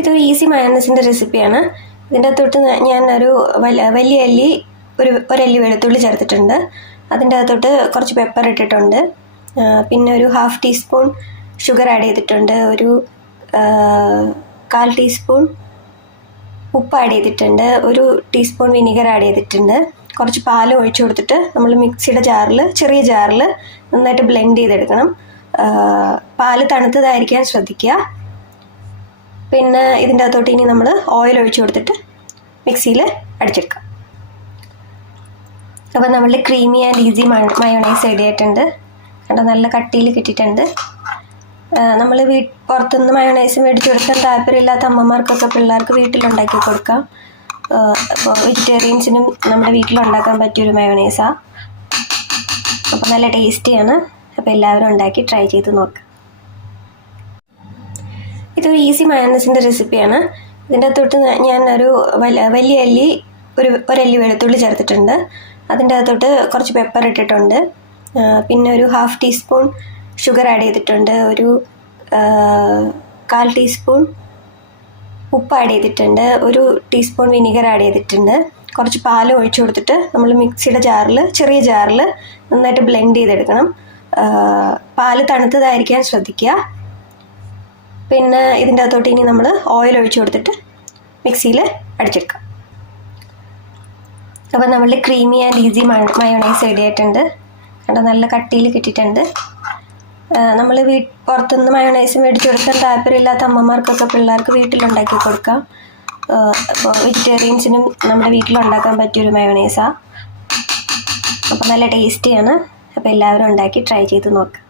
ഇതൊരു ഈസി മയോണൈസിൻ്റെ റെസിപ്പിയാണ്. ഇതിൻ്റെ അകത്തോട്ട് ഞാൻ വലിയ അല്ലി ഒരല്ലി വെളുത്തുള്ളി ചേർത്തിട്ടുണ്ട്. അതിൻ്റെ അകത്തോട്ട് കുറച്ച് പെപ്പർ ഇട്ടിട്ടുണ്ട്. പിന്നെ ഒരു 1/2 ടീസ്പൂൺ ഷുഗർ ആഡ് ചെയ്തിട്ടുണ്ട്. ഒരു 1/4 ടീസ്പൂൺ ഉപ്പ് ആഡ് ചെയ്തിട്ടുണ്ട്. ഒരു ടീസ്പൂൺ വിനീഗർ ആഡ് ചെയ്തിട്ടുണ്ട്. കുറച്ച് പാൽ ഒഴിച്ചു കൊടുത്തിട്ട് നമ്മൾ മിക്സിയുടെ ചെറിയ ജാറിൽ നന്നായിട്ട് ബ്ലെൻഡ് ചെയ്തെടുക്കണം. പാല് തണുത്തതായിരിക്കാൻ ശ്രദ്ധിക്കുക. പിന്നെ ഇതിൻ്റെ അകത്തോട്ട് ഇനി നമ്മൾ ഓയിൽ ഒഴിച്ചു കൊടുത്തിട്ട് മിക്സിയിൽ അടിച്ചെടുക്കാം. അപ്പോൾ നമ്മളുടെ creamy and easy mayonnaise ready ആയിട്ടുണ്ട്. കണ്ടോ, നല്ല കട്ടിയിൽ കിട്ടിയിട്ടുണ്ട്. നമ്മൾ പുറത്തുനിന്ന് മയോണൈസ് മേടിച്ച് കൊടുക്കാൻ താല്പര്യമില്ലാത്ത അമ്മമാർക്കൊക്കെ പിള്ളേർക്ക് വീട്ടിലുണ്ടാക്കി കൊടുക്കാം. അപ്പോൾ വെജിറ്റേറിയൻസിനും നമ്മുടെ വീട്ടിലുണ്ടാക്കാൻ പറ്റിയൊരു മയോണൈസാണ്. അപ്പോൾ നല്ല ടേസ്റ്റിയാണ്. അപ്പോൾ എല്ലാവരും ഉണ്ടാക്കി ട്രൈ ചെയ്ത് നോക്കുക. ഇതൊരു ഈസി മയോണൈസിൻ്റെ റെസിപ്പിയാണ്. ഇതിൻ്റെ അകത്തോട്ട് ഞാൻ വലിയ അല്ലി ഒരല്ലി വെളുത്തുള്ളി ചേർത്തിട്ടുണ്ട്. അതിൻ്റെ അകത്തോട്ട് കുറച്ച് പെപ്പർ ഇട്ടിട്ടുണ്ട്. പിന്നെ ഒരു 1/2 ടീസ്പൂൺ ഷുഗർ ആഡ് ചെയ്തിട്ടുണ്ട്. ഒരു 1/4 ടീസ്പൂൺ ഉപ്പ് ആഡ് ചെയ്തിട്ടുണ്ട്. ഒരു ടീസ്പൂൺ വിനീഗർ ആഡ് ചെയ്തിട്ടുണ്ട്. കുറച്ച് പാൽ ഒഴിച്ചു കൊടുത്തിട്ട് നമ്മൾ മിക്സിയുടെ ചെറിയ ജാറിൽ നന്നായിട്ട് ബ്ലെൻഡ് ചെയ്തെടുക്കണം. പാല് തണുത്തതായിരിക്കാൻ ശ്രദ്ധിക്കുക. പിന്നെ ഇതിൻ്റെ അകത്തോട്ട് ഇനി നമ്മൾ ഓയിൽ ഒഴിച്ചു കൊടുത്തിട്ട് മിക്സിയിൽ അടിച്ചെടുക്കാം. അപ്പോൾ നമ്മളുടെ creamy and easy mayonnaise ready ആയിട്ടുണ്ട്. കണ്ടോ, നല്ല കട്ടിയിൽ കിട്ടിയിട്ടുണ്ട്. നമ്മൾ പുറത്തുനിന്ന് മയോണൈസ് മേടിച്ച് കൊടുക്കാൻ താല്പര്യമില്ലാത്ത അമ്മമാർക്കൊക്കെ പിള്ളേർക്ക് വീട്ടിലുണ്ടാക്കി കൊടുക്കാം. അപ്പോൾ വെജിറ്റേറിയൻസിനും നമ്മുടെ വീട്ടിലുണ്ടാക്കാൻ പറ്റിയൊരു മയോണൈസാണ്. അപ്പോൾ നല്ല ടേസ്റ്റിയാണ്. അപ്പോൾ എല്ലാവരും ഉണ്ടാക്കി ട്രൈ ചെയ്ത് നോക്കുക.